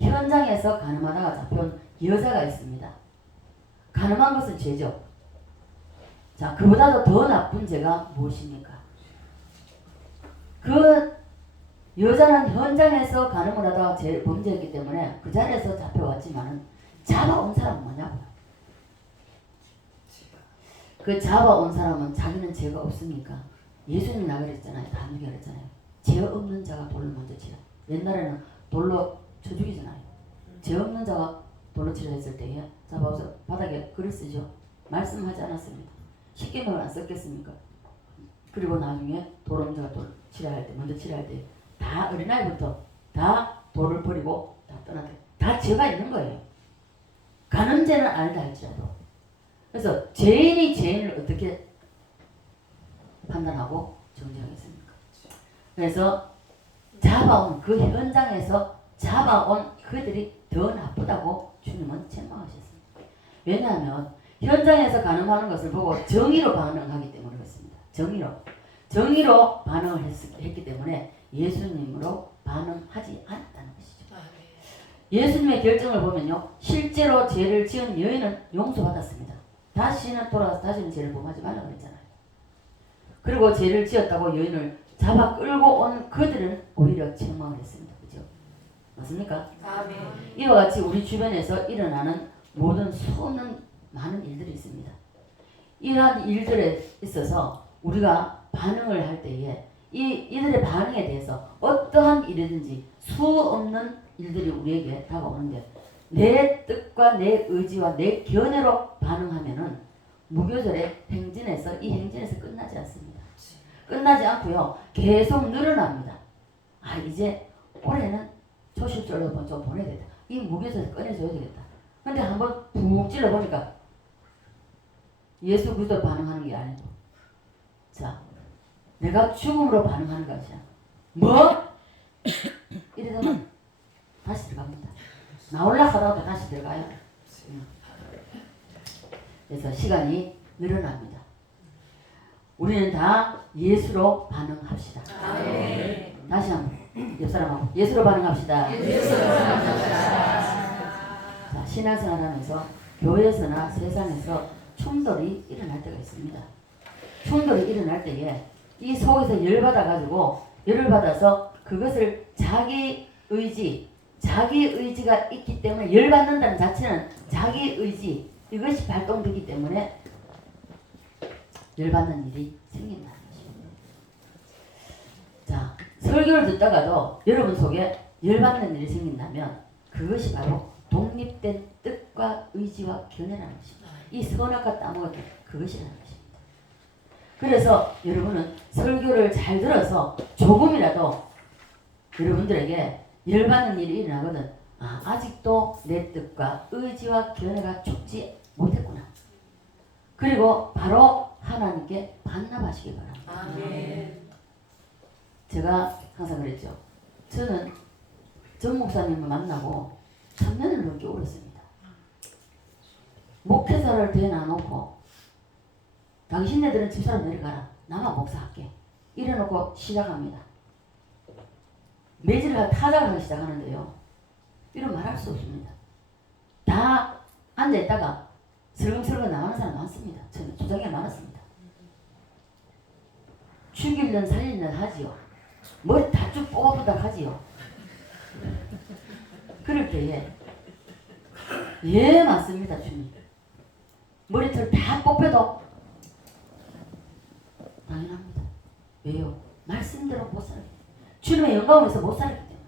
현장에서 가늠하다가 잡혀온 여자가 있습니다. 가늠한 것은 죄죠. 자, 그보다도 더 나쁜 죄가 무엇입니까? 그 여자는 현장에서 가늠을 하다가 범죄했기 때문에 그 자리에서 잡혀왔지만은 잡아온 사람은 뭐냐고요? 그 잡아온 사람은 자기는 죄가 없으니까 예수님이 나가 그랬잖아요. 다누게 그랬잖아요. 죄 없는 자가 돌을 먼저 치라. 옛날에는 돌로 쳐 죽이잖아요. 죄 없는 자가 돌로 치라 했을 때에 잡아서 바닥에 글을 쓰죠. 말씀하지 않았습니다. 십계명을 안 썼겠습니까? 그리고 나중에 돌 없는 자가 돌 치라 할 때, 먼저 치라 할 때 다 어린아이부터 다 돌을 버리고 다 떠나게. 다 죄가 있는 거예요. 간음죄는 알다 할지라도. 그래서 죄인이 죄인을 어떻게 판단하고 정죄하겠습니까? 그래서 잡아온 그 현장에서 잡아온 그들이 더 나쁘다고 주님은 책망하셨습니다. 왜냐하면 현장에서 가능하는 것을 보고 정의로 반응하기 때문에 그렇습니다. 정의로 반응을 했기 때문에 예수님으로 반응하지 않았다는 것이죠. 예수님의 결정을 보면요, 실제로 죄를 지은 여인은 용서받았습니다. 다시는 돌아가서 다시는 죄를 범하지 말라 그랬잖아요. 그리고 죄를 지었다고 여인을 잡아 끌고 온 그들은 오히려 책망을 했습니다. 그죠? 맞습니까? 아멘. 이와 같이 우리 주변에서 일어나는 모든 수없는 많은 일들이 있습니다. 이러한 일들에 있어서 우리가 반응을 할 때에 이들의 반응에 대해서 어떠한 일이든지 수없는 일들이 우리에게 다가오는데 내 뜻과 내 의지와 내 견해로 반응하면은 무교절의 행진에서 이 행진에서 끝나지 않습니다. 끝나지 않고요. 계속 늘어납니다. 아 이제 올해는 초실절로 좀 보내야겠다. 이 무교절을 꺼내줘야 되겠다. 근데 한번 푹 찔러보니까 예수 그리스도 반응하는 게 아니고 자 내가 죽음으로 반응하는 것이야. 뭐? 이러다가 다시 들어갑니다. 나올라 하다가 다시 들어가요. 그래서 시간이 늘어납니다. 우리는 다 예수로 반응합시다. 아멘. 다시 한번 옆 사람하고 예수로 반응합시다. 자, 신앙생활하면서 교회에서나 세상에서 충돌이 일어날 때가 있습니다. 충돌이 일어날 때에 이 속에서 열을 받아서 그것을 자기 의지가 있기 때문에 열받는다는 자체는 자기 의지 이것이 발동되기 때문에 열받는 일이 생긴다는 것입니다. 자, 설교를 듣다가도 여러분 속에 열받는 일이 생긴다면 그것이 바로 독립된 뜻과 의지와 견해라는 것입니다. 이 선악과 땀과 그것이라는 것입니다. 그래서 여러분은 설교를 잘 들어서 조금이라도 여러분들에게 열받는 일이 일어나거든 아직도 내 뜻과 의지와 견해가 죽지 못했구나. 그리고 바로 하나님께 반납하시기 바랍니다. 아멘. 제가 항상 그랬죠. 저는 전 목사님을 만나고 3년을 넘게 울었습니다. 목회사를 대놔놓고 당신네들은 집사로 내려가라. 나만 목사할게. 이래놓고 시작합니다. 매질을 타작을 하기 시작하는데요. 이런 말할 수 없습니다. 다 앉아있다가 슬금슬금 나가는 사람 많습니다. 저는 조장이 많았습니다. 죽이든 살리든 하지요. 머리 다 쭉 뽑아보다 하지요. 그럴 때에 예 맞습니다 주님. 머리털 다 뽑혀도 당연합니다. 왜요? 말씀대로 못 살기 때문에. 주님의 영광에서 못 살기 때문에.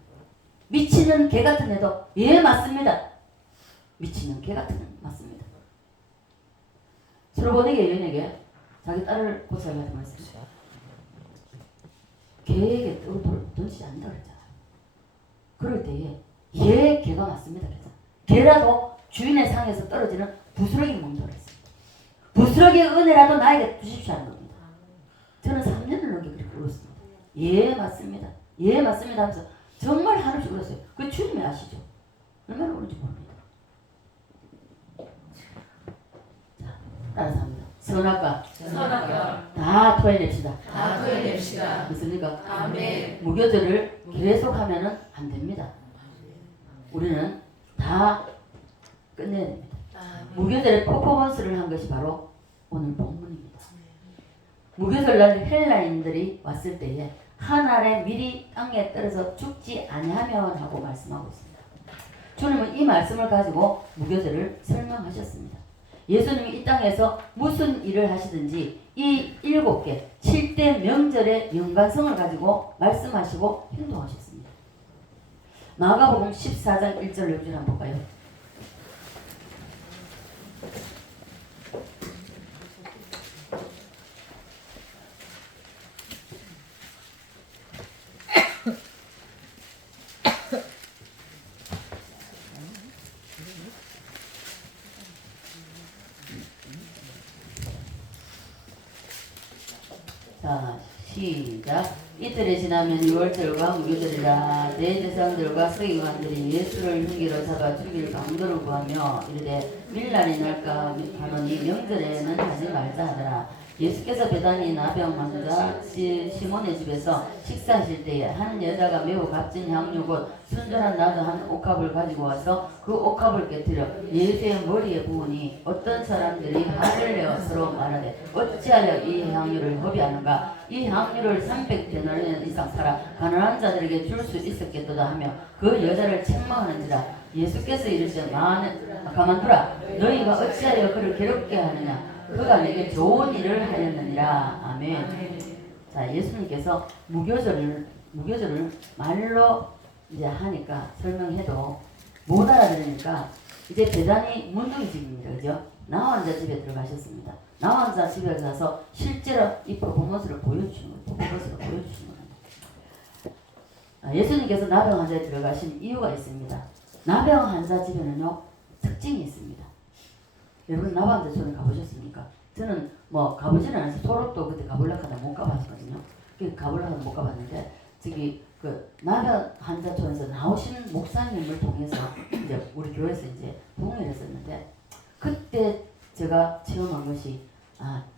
미치는 개 같은 애도 예 맞습니다. 미치는 개 같은 애 맞습니다. 스로보니게 여인에게 자기 딸을 고살하지 말습니다. 개에게 떡을 던지지 않는다 그랬잖아요. 그럴 때에 예 개가 맞습니다. 개라도 주인의 상에서 떨어지는 부스러기 먹는다 그랬습니다. 부스러기의 은혜라도 나에게 주십시오 하는 겁니다. 저는 3년을 넘게 그렇게 울었습니다. 예 맞습니다. 예 맞습니다 하면서 정말 한없이 울었어요. 그 주님이 아시죠? 얼마나 울은지 모릅니다. 자, 따라서 합니다. 선악과 다 토해냅시다. 믿습니까? 아멘. 무교절을 계속하면은 안 됩니다. 우리는 다 끝내야 됩니다. 무교절에 퍼포먼스를 한 것이 바로 오늘 본문입니다. 무교절날 헬라인들이 왔을 때에 한 알에 미리 땅에 떨어져 죽지 아니하면 하고 말씀하고 있습니다. 주님은 이 말씀을 가지고 무교절을 설명하셨습니다. 예수님이 이 땅에서 무슨 일을 하시든지 이 7개 7대 명절의 연관성을 가지고 말씀하시고 행동하셨습니다. 마가복음 14장 1절 6절 한번 볼까요? 자, 시작. 이틀이 지나면 유월절과 무교절이라 대제사장들과 서기관들이 예수를 흉기로 잡아 죽일 강도를 구하며 이르되 밀날이 날까 하노니 명절에는 하지 말자 하더라. 예수께서 베다니 나병 환자 시몬의 집에서 식사하실 때에 한 여자가 매우 값진 향유 곧 순전한 나도 한 옥합을 가지고 와서 그 옥합을 깨뜨려 예수의 머리에 부으니 어떤 사람들이 화를 내어 서로 말하되 어찌하여 이 향유를 허비하는가. 이 향유를 300데나리온 이상 팔아 가난한 자들에게 줄 수 있었겠도다 하며 그 여자를 책망하는지라. 예수께서 이르시되 가만두라. 너희가 어찌하여 그를 괴롭게 하느냐. 그가 내게 좋은 일을 하였느니라. 아멘. 자, 예수님께서 무교절을 말로 이제 하니까 설명해도 못 알아들으니까 이제 베다니 문둥이 집입니다. 그죠? 나환자 집에 들어가셨습니다. 나환자 집에 가서 실제로 이 퍼포먼스를 보여주시는 거예요. 예수님께서 나병 환자에 들어가신 이유가 있습니다. 나병 환자 집에는요 특징이 있습니다. 여러분 나병 환자 가보셨습니까? 저는 뭐 가보지는 않아서 소록도 그때 가보려고 하다 못 가봤거든요. 가보려고 하다 못 가봤는데 저기 그 나병 환자촌에서 나오신 목사님을 통해서 이제 우리 교회에서 이제 부흥을 했었는데 그때 제가 체험한 것이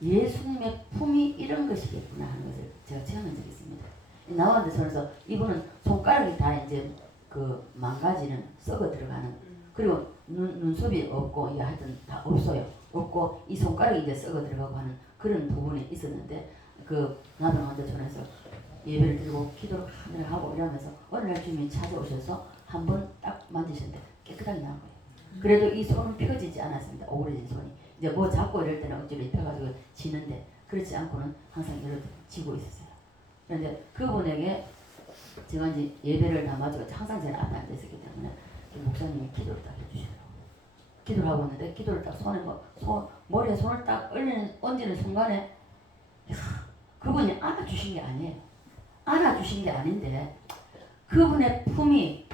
예수님의 품이 이런 것이겠구나 하는 것을 제가 체험한 적이 있습니다. 나왔는데 이분은 손가락이 다 이제 그 망가지는 썩어 들어가는 그리고 눈썹이 없고 이게 하여튼 다 없고 이 손가락이 이제 썩어 들어가고 하는 그런 부분이 있었는데 그 나병 환자촌에서 예배를 드리고 기도를 하늘 하고 이러면서 어느 날 주님이 찾아오셔서 한번 딱 만지셨는데 깨끗하게 나온 거예요. 그래도 이 손은 펴지지 않았습니다. 오그라진 손이 이제 뭐 잡고 이럴 때는 억지로 펴가지고 지는데 그렇지 않고는 항상 이렇게 지고 있었어요. 그런데 그분에게 제가 이제 예배를 담아주고 항상 제가 앞에 앉아있었기 때문에 목사님이 기도를 딱 해주시더라고요. 기도를 하고 있는데 기도를 딱 머리에 손을 딱 얹는 순간에 그분이 안아주신 게 아니에요. 안아주신 게 아닌데 그분의 품이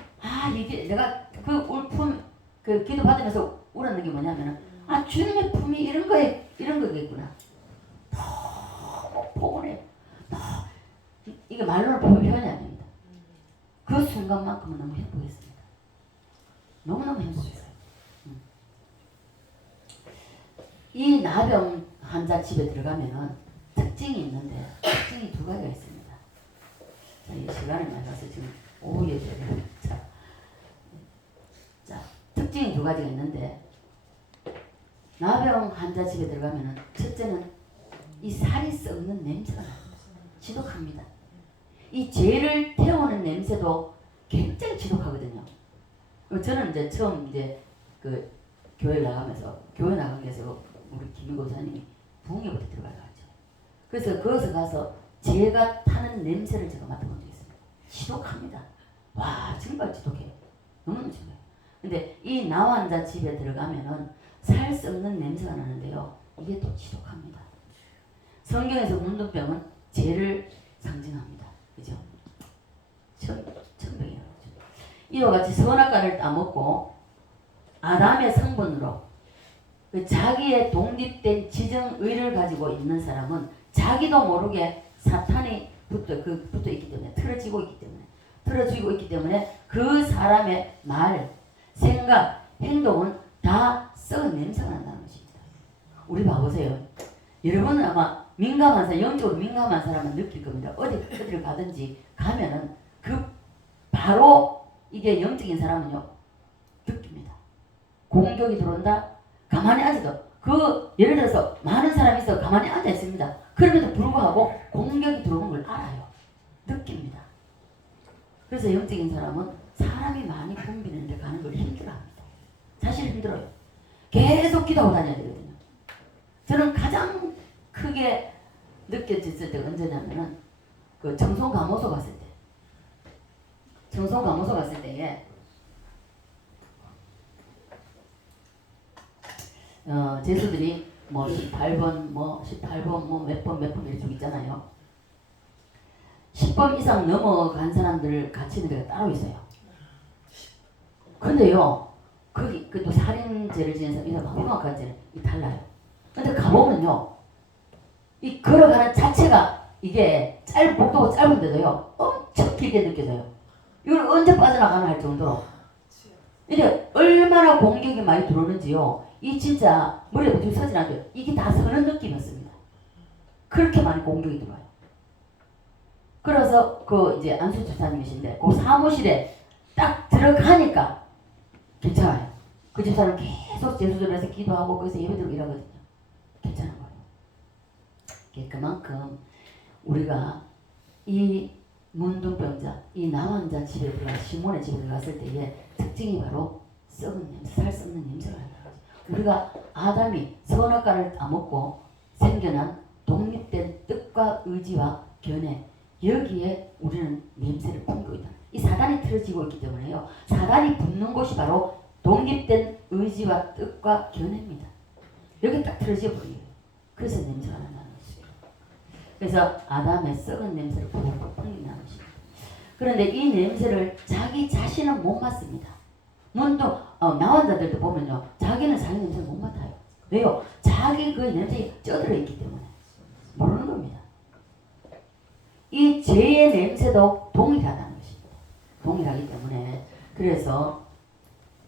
이게 내가 그 울품 그 기도 받으면서 울었는 게 뭐냐면은 주님의 품이 이런 거겠구나. 너무 포근해. 이게 말로는 표현이 안 됩니다. 그 순간만큼은 너무 행복했습니다. 너무너무 행복했어요. 이 나병 환자 집에 들어가면은 특징이 있는데 특징이 두 가지가 있습니다. 자, 이 시간을 많이 가서 지금 오후 예배를 자, 특징이 두 가지가 있는데 나병 환자 집에 들어가면은 첫째는 이 살이 썩는 냄새가 납니다. 지독합니다. 이 죄를 태우는 냄새도 굉장히 지독하거든요. 저는 이제 처음 이제 그 교회 나가면서 교회 나간 게서 우리 김희고 사님이 부흥회부터 들어가죠. 그래서 거기서 가서 제가 타는 냄새를 제가 맡아본 적이 있습니다. 지독합니다. 와 정말 지독해요. 너무너무 지독해요. 근데 이 나환자 집에 들어가면은 살 썩는 냄새가 나는데요. 이게 또 지독합니다. 성경에서 문둥병은 죄를 상징합니다. 그죠? 천병이라고 하죠. 이와 같이 선악과를 따먹고 아담의 성분으로 자기의 독립된 지정의를 가지고 있는 사람은 자기도 모르게 사탄이 붙어 있기 때문에 틀어지고 있기 때문에 그 사람의 말, 생각, 행동은 다 썩은 냄새가 난다는 것입니다. 우리 봐보세요. 여러분은 아마 영적으로 민감한 사람은 느낄 겁니다. 어디를 가든지 가면은 바로 이게 영적인 사람은요 느낍니다. 공격이 들어온다. 가만히 앉아도 예를 들어서 많은 사람이 있어 가만히 앉아 있습니다. 그럼에도 불구하고 공격이 들어오는 걸 알아요. 느낍니다. 그래서 영적인 사람은 사람이 많이 붐비는 데 가는 걸 힘들어합니다. 사실 힘들어요. 계속 기도하고 다녀야 되거든요. 저는 가장 크게 느껴졌을 때가 언제냐면은 그 청송감호소 갔을 때. 청송감호소 갔을 때에 제수들이 뭐 18번 몇 번 이렇게 쭉 있잖아요. 10번 이상 넘어간 사람들을 갇히는 데가 따로 있어요. 근데요, 그 또 살인죄를 지낸 사람, 흉악한 죄는 달라요. 근데 가보면요, 이 걸어가는 자체가 이게 복도가 짧은데도요 엄청 길게 느껴져요. 이걸 언제 빠져나가나 할 정도로 이게 얼마나 공격이 많이 들어오는지요. 이 진짜 머리에 붙이고 서진 않아요. 이게 다 서는 느낌이었습니다. 그렇게 많이 공격이 들어와요. 그래서 그 이제 안수 집사님이신데 그 사무실에 딱 들어가니까 괜찮아요. 그 집사는 계속 제수전에서 기도하고 거기서 예배드리고 이러거든요. 괜찮은 거예요. 그만큼 우리가 이 문둥병자, 이 남환자 집에 들어가 시몬의 집에 들어갔을 때의 특징이 바로 썩은 냄새, 살 썩는 냄새가 나는 거죠. 우리가 아담이 선악과를 따먹고 생겨난 독립된 뜻과 의지와 견해, 여기에 우리는 냄새를 풍기고 있다. 이 사단이 틀어지고 있기 때문에요. 사단이 붙는 곳이 바로 독립된 의지와 뜻과 견해입니다. 여기 딱 틀어져 버려요. 그래서 냄새가 난다는 것입니다. 그래서 아담의 썩은 냄새를 푹푹 풍긴다는 것입니다. 그런데 이 냄새를 자기 자신은 못 맡습니다. 나환자들도 보면요, 자기는 자기 냄새를 못 맡아요. 왜요? 자기 그 냄새에 쪄들어 있기 때문에 모르는 겁니다. 이 죄의 냄새도 동일하다는 것입니다. 동일하기 때문에 그래서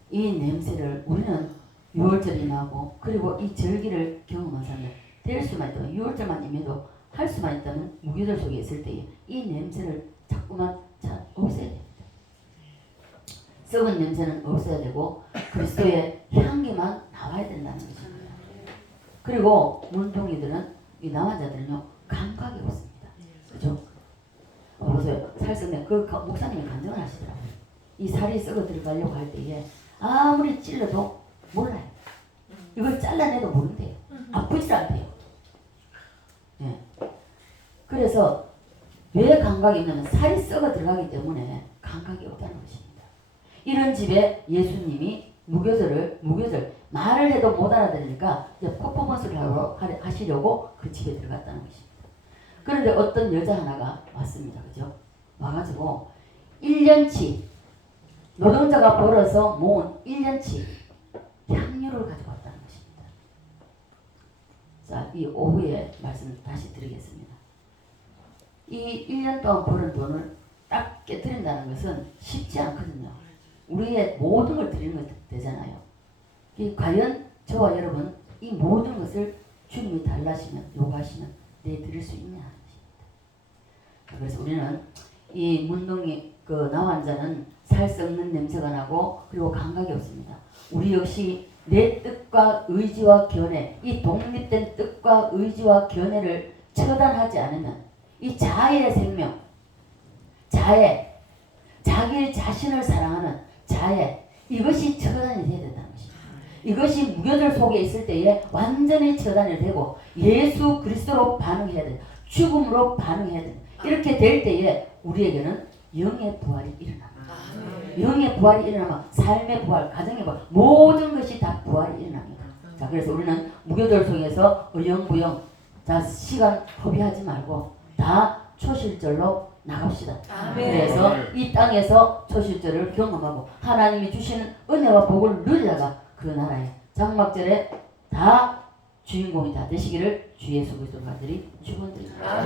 이 냄새를 우리는 6월절이 나고 그리고 이 절기를 경험한 사람들 될 수만 있다면 6월절만 임해도 할 수만 있다면 무교절 속에 있을 때에 이 냄새를 자꾸만 없애야 됩니다. 썩은 냄새는 없어야 되고 그리스도의 향기만 나와야 된다는 것입니다. 그리고 문둥이들은 이 남환자들은요 감각이 없습니다. 그죠? 보세요. 살 썩는 그 목사님이 간증을 하시더라고요. 이 살이 썩어 들어가려고 할 때에 아무리 찔러도 몰라요. 이걸 잘라내도 모른대요. 아프질 않대요. 예. 그래서 왜 감각이 없냐면 살이 썩어 들어가기 때문에 감각이 없다는 것입니다. 이런 집에 예수님이 무교절 말을 해도 못 알아들으니까 이제 퍼포먼스를 하시려고 그 집에 들어갔다는 것입니다. 그런데 어떤 여자 하나가 왔습니다. 그죠? 와가지고 1년치 노동자가 벌어서 모은 1년치 향료를 가지고 왔다는 것입니다. 자, 이 오후에 말씀을 다시 드리겠습니다. 이 1년 동안 벌은 돈을 딱 깨뜨린다는 것은 쉽지 않거든요. 우리의 모든 걸 드리는 것 되잖아요. 과연 저와 여러분 이 모든 것을 주님이 달라시면 요구하시면 내 드릴 수 있냐 하는 것입니다. 그래서 우리는 이 문둥이 그 나환자는 살 썩는 냄새가 나고 그리고 감각이 없습니다. 우리 역시 내 뜻과 의지와 견해, 이 독립된 뜻과 의지와 견해를 처단하지 않으면 이 자애의 생명, 자애, 자기 자신을 사랑하는 자애, 이것이 처단이 되어야 된다는 것입니다. 이것이 무교절 속에 있을 때에 완전히 처단이 되고 예수 그리스도로 반응해야 된다. 죽음으로 반응해야 된다. 이렇게 될 때에 우리에게는 영의 부활이 일어납니다. 영의 부활이 일어나면 삶의 부활, 가정의 부활, 모든 것이 다 부활이 일어납니다. 자, 그래서 우리는 무교절 속에서 영부영, 자, 시간 허비하지 말고 다 초실절로 나갑시다. 그래서 이 땅에서 초실절을 경험하고 하나님이 주시는 은혜와 복을 누리다가 그 나라의 장막절에 다 주인공이 다 되시기를 주 예수 그리스도로 간절히 축원드립니다.